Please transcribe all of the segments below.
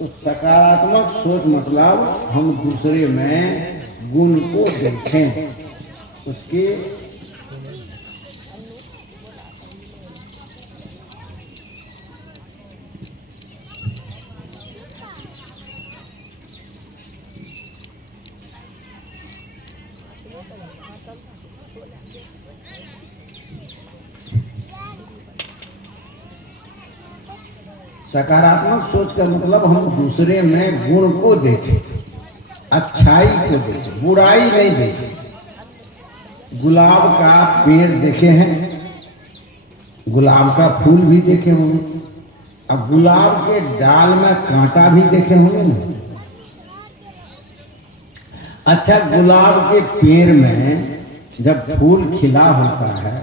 तो सकारात्मक सोच मतलब हम दूसरे में गुण को देखें, उसके सकारात्मक सोच का मतलब हम दूसरे में गुण को देखें, अच्छाई को देखें, बुराई नहीं देखें। गुलाब का पेड़ देखे हैं, गुलाब का फूल भी देखे होंगे, अब गुलाब के डाल में कांटा भी देखे होंगे ना। अच्छा, गुलाब के पेड़ में जब फूल खिला होता है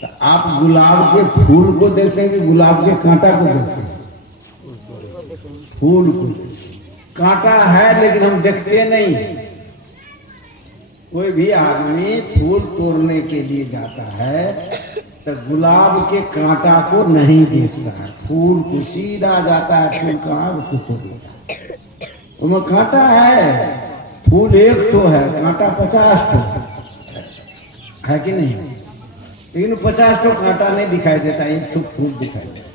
तो आप गुलाब के फूल को देखते हैं कि गुलाब के कांटा को देखते हैं? फूल को। कांटा है लेकिन हम देखते नहीं। कोई भी आदमी फूल तोड़ने के लिए जाता है तो गुलाब के कांटा को नहीं देखता है, फूल को सीधा जाता है, फूल कहाँ उसको तोड़ लेता है। उसमें कांटा है, फूल एक तो है, कांटा 50 तो है कि नहीं? लेकिन 50 तो कांटा नहीं दिखाई देता, एक तो फूल दिखाई देता।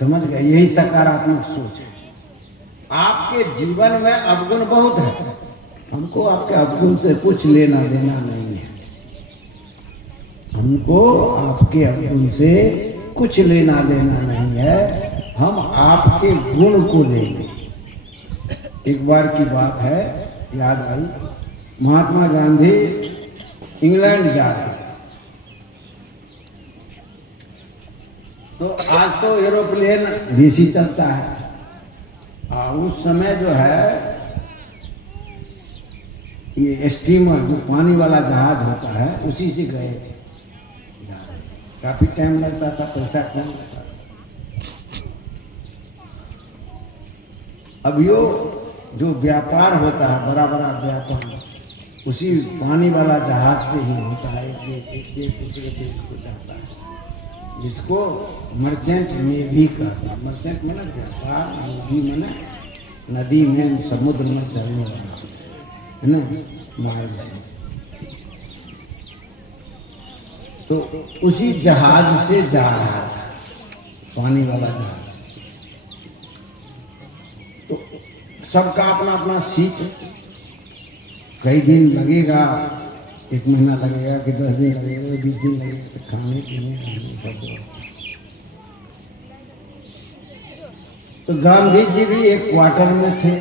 समझ गए? यही सकारात्मक सोच है। आपके जीवन में अवगुण बहुत है, हमको आपके अवगुण से कुछ लेना देना नहीं है। हमको आपके अवगुण से कुछ लेना देना नहीं है, हम आपके गुण को लेंगे। एक बार की बात है, याद आई, महात्मा गांधी इंग्लैंड जा रहे, तो आज तो एरोप्लेन बेसी चलता है, उस समय जो है ये स्टीमर जो पानी वाला जहाज होता है उसी से गए थे। काफी टाइम लगता था, पैसा कम लगता था। अभियो जो व्यापार होता है, बड़ा बड़ा व्यापार उसी पानी वाला जहाज से ही होता है। एक देश दूसरे देश को जाता है, जिसको मर्चेंट नेवी कहता है। मर्चेंट में ना व्यापार, नेवी में ना नदी में समुद्र में चलने वाला है ना, मार्ग से। तो उसी जहाज से जा रहा था, पानी वाला जहाज। तो सबका अपना अपना सीट, कई दिन लगेगा, 1 महीना लगेगा कि 10 दिन लगेगा, 20 दिन लगेगा, तो खाने पीने सब। तो गांधी जी भी एक क्वार्टर में थे।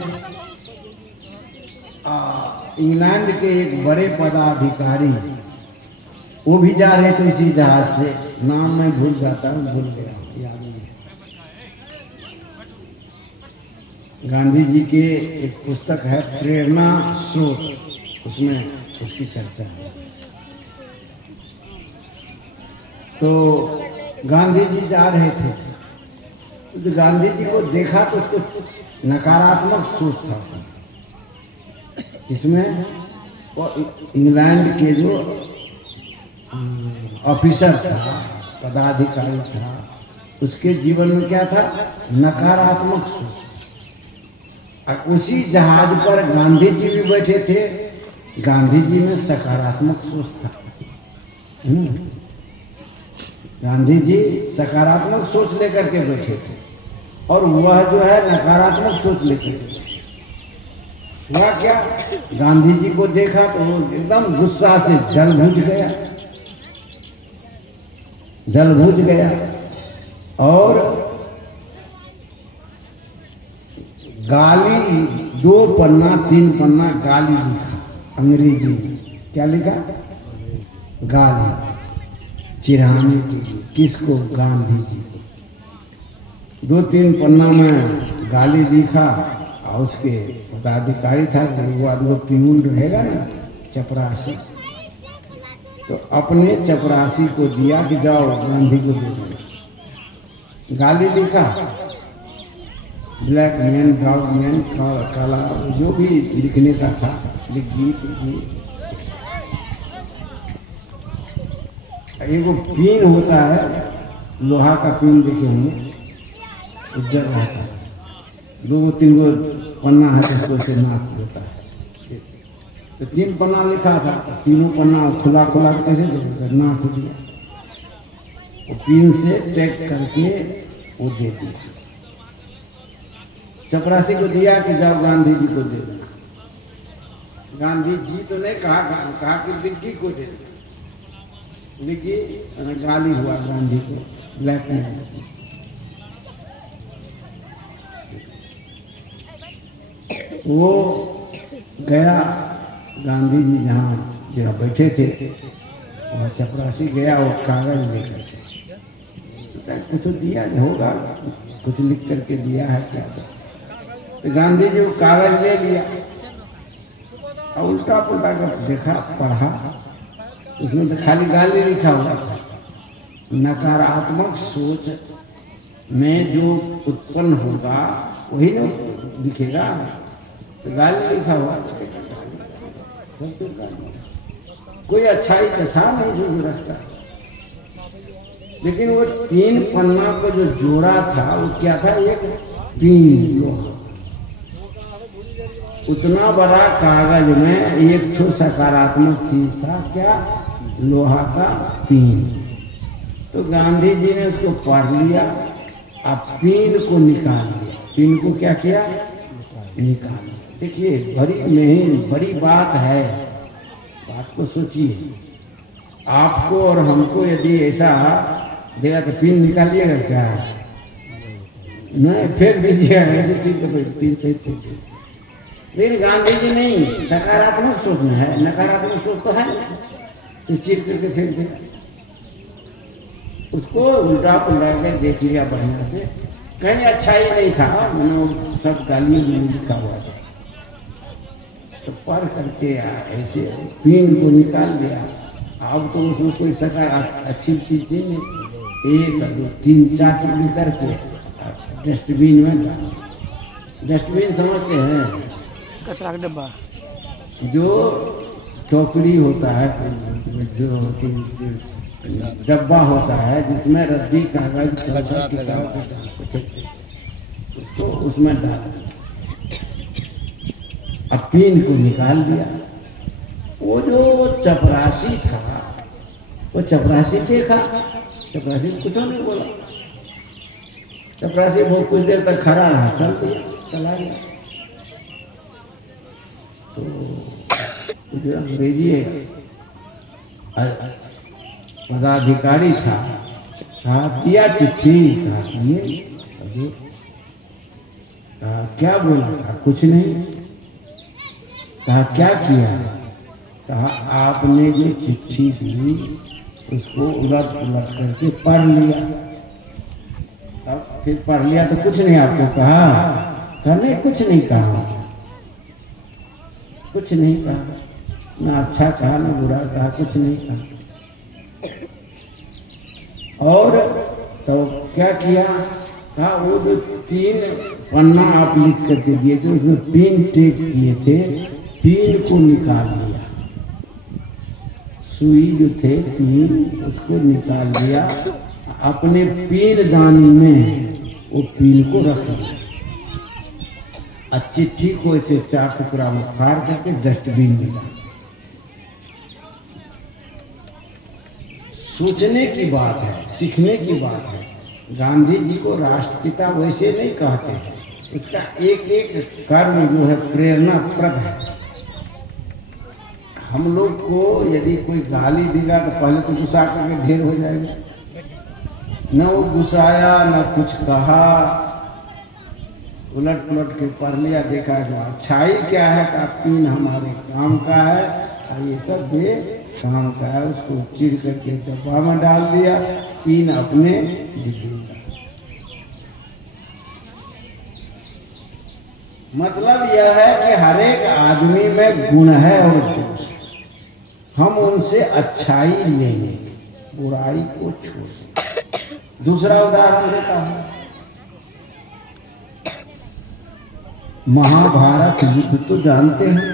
इंग्लैंड के एक बड़े पदाधिकारी वो भी जा रहे थे उसी जहाज से, नाम मैं भूल जाता हूँ, भूल गया, याद नहीं। गांधी जी के एक पुस्तक है प्रेरणा स्रोत, उसमें उसकी चर्चा है। तो गांधी जी जा रहे थे, तो गांधी जी को देखा तो उसको नकारात्मक सोच था इसमें। और इंग्लैंड के जो ऑफिसर था, पदाधिकारी था, उसके जीवन में क्या था? नकारात्मक सोच। और उसी जहाज पर गांधी जी भी बैठे थे, गांधी जी में सकारात्मक सोच था। गांधी जी सकारात्मक सोच लेकर के बैठे थे और वह जो है नकारात्मक सोच लेकर के। हुआ क्या? गांधी जी को देखा तो वो एकदम गुस्सा से जल भूज गया, जल भूज गया और गाली 2 पन्ना 3 पन्ना गाली लिखा अंग्रेजी में। क्या लिखा? गाली, चिढ़ाने के लिए। किसको? गांधी जी को। 2-3 पन्ना में गाली लिखा और उसके पदाधिकारी था, वो आदमी पियून रहेगा ना, चपरासी, तो अपने चपरासी को दिया कि जाओ गांधी को दे दो। गाली लिखा, ब्लैक मैन, डॉग मैन, काला, जो भी लिखने का था लिख दी। एगो पिन होता है, लोहा का पिन देखे होंगे, उज्जर रहता है, 2-3 गो पन्ना है तो उसको ऐसे नाक होता है। तो 3 पन्ना लिखा था, तीनों पन्ना खुला खुला कैसे देगा, नाक दिया, वो पिन से टैग करके वो दे दिया। चपरासी को दिया कि जाओ गांधी जी को दे देना। गांधी जी तो नहीं कहा कि विक्की को दे देना। विक्की गाली हुआ गांधी को, ब्लैकमेल। वो गया गांधी जी जहाँ बैठे थे वहाँ चपरासी गया, वो कागज लेकर के कुछ तो दिया होगा, कुछ लिख करके दिया है क्या। तो गांधी जी वो कागज ले लिया और उल्टा पुल्टा कर देखा, पढ़ा, उसमें तो खाली गाली लिखा हुआ था। नकारात्मक सोच में जो उत्पन्न होगा वही ना दिखेगा। तो गाली लिखा हुआ तो कोई अच्छाई तो था नहीं सोच रखता। लेकिन वो 3 पन्ना को जो जोड़ा था वो क्या था, एक पिन लोहा। उतना बड़ा कागज में एक तो सकारात्मक चीज था, क्या, लोहा का पिन। तो गांधी जी ने उसको पढ़ लिया और पिन को निकाल लिया। पिन को क्या किया, निकाल। देखिए बड़ी बात है, बात को सोचिए। आपको और हमको यदि ऐसा देगा तो पिन निकाल लिएगा क्या, नहीं फेंक दीजिएगा, ऐसे ठीक है पिन से ठीक। लेकिन गांधी जी नहीं, सकारात्मक सोच में है, नकारात्मक सोच तो है तो चीर करके फेंक दिया। उसको उल्टा पुल्टा के देख लिया बढ़िया से, कहीं अच्छा ही नहीं था, मैंने सब गालियों में लिखा हुआ था। तो पढ़ करके ऐसे पिन को निकाल दिया। अब तो उसमें कोई अच्छी चीज नहीं, 1, 2, 3, 4 टुकड़ी करके डस्टबिन में डाल। डस्टबिन समझते हैं, कचरा का डब्बा, जो टोकरी होता है, जो डब्बा होता है जिसमें रद्दी कागज उसको उसमें डाल, अब पिन को निकाल दिया। वो जो चपरासी था, वो चपरासी देखा, चपरासी कुछ नहीं बोला। चपरासी बहुत कुछ देर तक खड़ा रहा, चला गया। तो जो अंग्रेजी पदाधिकारी था, कहा दिया चिट्ठी, कहा दिए, कहा क्या बोला, कहा कुछ नहीं। कहा क्या किया, कहा आपने जो चिट्ठी दी उसको उलट पुलट करके पढ़ लिया। अब फिर पढ़ लिया तो कुछ नहीं आपको कहा, नहीं कुछ नहीं कहा, कुछ नहीं कहा, ना अच्छा कहा ना बुरा कहा, कुछ नहीं कहा। और तो क्या किया, कहा वो जो 3 पन्ना आप लिख करके दिए थे उसमें पिन टेक किए थे, पिन को निकाल लिया। सुई जो थे पिन, उसको निकाल लिया, अपने पिन दानी में वो पिन को रख लिया। चिट्ठी को इसे 4 टुकड़ा में फाड़ करके डस्टबिन में डाल। सोचने की बात है, सीखने की बात है। गांधी जी को राष्ट्रपिता वैसे नहीं कहते हैं, उसका एक एक कर्म जो है प्रेरणाप्रद है। हम लोग को यदि कोई गाली देगा तो पहले तो गुस्सा करके ढेर हो जाएगा, न वो गुस्साया न कुछ कहा, उलट पुलट के पढ़ लिया, देखा जो अच्छाई क्या है, का पिन हमारे काम का है और ये सब भी काम का है। उसको चिड़ करके डब्बा में डाल दिया, पिन अपने डिब्बे में। मतलब यह है कि हर एक आदमी में गुण है और दोष, हम उनसे अच्छाई लेंगे, बुराई को छोड़ेंगे। दूसरा उदाहरण देता हूं, महाभारत युद्ध तो जानते हैं,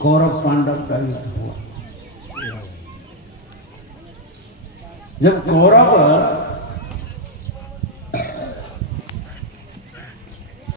कौरव पांडव का युद्ध हुआ। जब कौरव